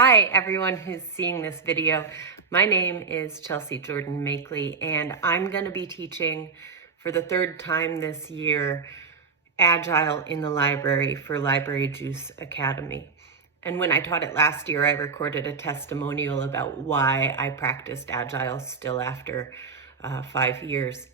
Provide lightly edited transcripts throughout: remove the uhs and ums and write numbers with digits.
Hi, everyone who's seeing this video. My name is Chelsea Jordan Makeley, and I'm going to be teaching for the third time this year Agile in the library for Library Juice Academy. And when I taught it last year, I recorded a testimonial about why I practiced Agile still after 5 years.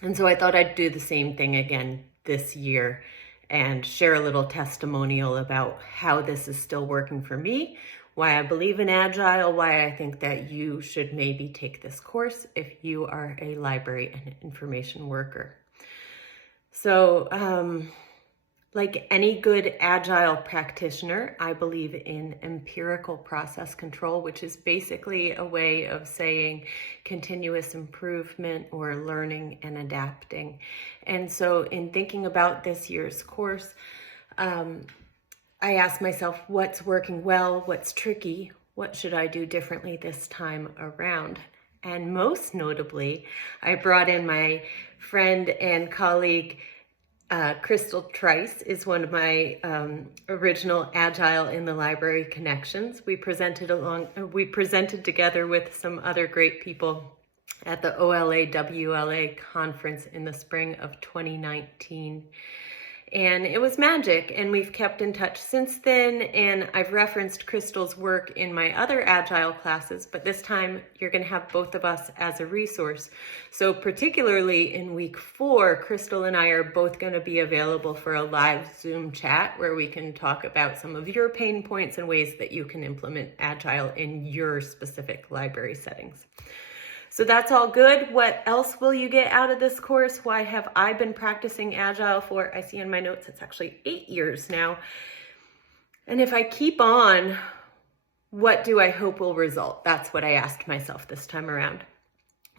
And so I thought I'd do the same thing again this year and share a little testimonial about how this is still working for me, why I believe in Agile, why I think that you should maybe take this course if you are a library and information worker. So, like any good Agile practitioner, I believe in empirical process control, which is basically a way of saying continuous improvement or learning and adapting. And so in thinking about this year's course, I asked myself, what's working well, what's tricky, what should I do differently this time around? And most notably, I brought in my friend and colleague, Crystal Trice is one of my original Agile in the Library connections. We presented together with some other great people at the OLA-WLA conference in the spring of 2019. And it was magic, and we've kept in touch since then, and I've referenced Crystal's work in my other Agile classes, but this time you're going to have both of us as a resource. So particularly in week 4, Crystal and I are both going to be available for a live Zoom chat where we can talk about some of your pain points and ways that you can implement Agile in your specific library settings. So that's all good. What else will you get out of this course? Why have I been practicing Agile for, I see in my notes, it's actually 8 years now. And if I keep on, what do I hope will result? That's what I asked myself this time around.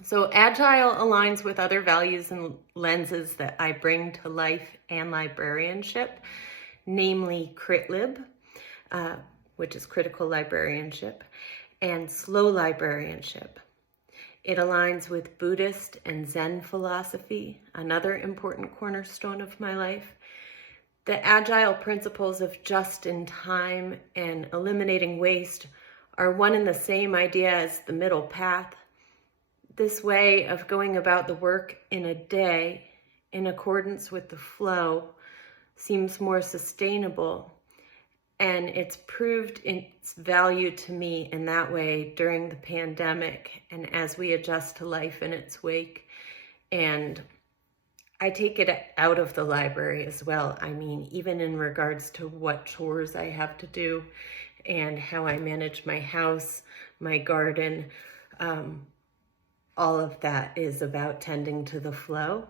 So Agile aligns with other values and lenses that I bring to life and librarianship, namely CritLib, which is critical librarianship, and slow librarianship. It aligns with Buddhist and Zen philosophy, another important cornerstone of my life. The Agile principles of just-in-time and eliminating waste are one and the same idea as the middle path. This way of going about the work in a day in accordance with the flow seems more sustainable, and it's proved its value to me in that way during the pandemic and as we adjust to life in its wake. And I take it out of the library as well. I mean, even in regards to what chores I have to do and how I manage my house, my garden, all of that is about tending to the flow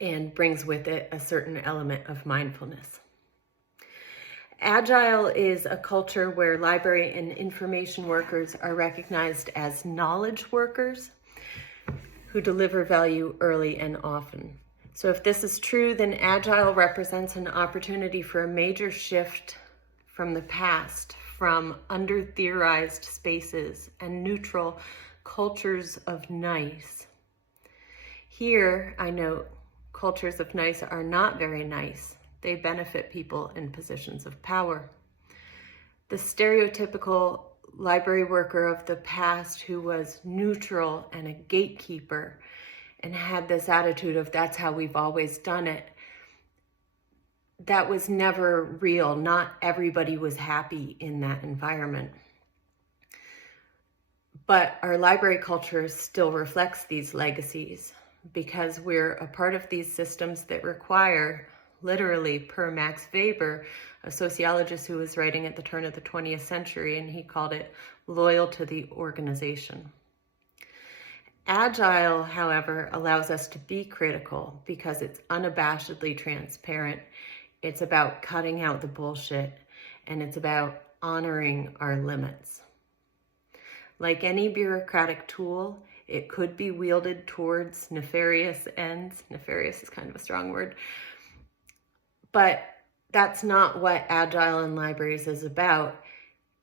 and brings with it a certain element of mindfulness. Agile is a culture where library and information workers are recognized as knowledge workers who deliver value early and often. So if this is true, then Agile represents an opportunity for a major shift from the past, from under-theorized spaces and neutral cultures of nice. Here, I note, cultures of nice are not very nice. They benefit people in positions of power. The stereotypical library worker of the past who was neutral and a gatekeeper and had this attitude of that's how we've always done it, that was never real. Not everybody was happy in that environment. But our library culture still reflects these legacies because we're a part of these systems that require, literally per Max Weber, a sociologist who was writing at the turn of the 20th century, and he called it loyal to the organization. Agile, however, allows us to be critical because it's unabashedly transparent. It's about cutting out the bullshit, and it's about honoring our limits. Like any bureaucratic tool, it could be wielded towards nefarious ends. Nefarious is kind of a strong word. But that's not what Agile in libraries is about.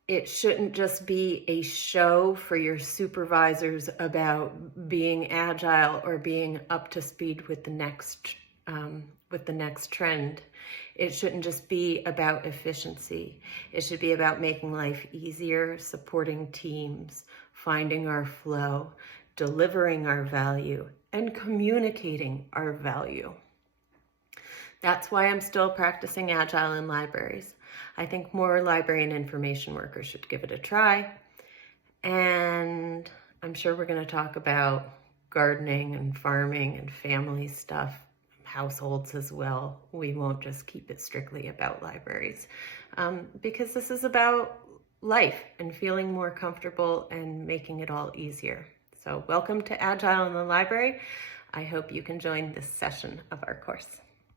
It shouldn't just be a show for your supervisors about being agile or being up to speed with the next trend. It shouldn't just be about efficiency. It should be about making life easier, supporting teams, finding our flow, delivering our value, and communicating our value. That's why I'm still practicing Agile in libraries. I think more library and information workers should give it a try. And I'm sure we're going to talk about gardening and farming and family stuff, households as well. We won't just keep it strictly about libraries, because this is about life and feeling more comfortable and making it all easier. So welcome to Agile in the Library. I hope you can join this session of our course.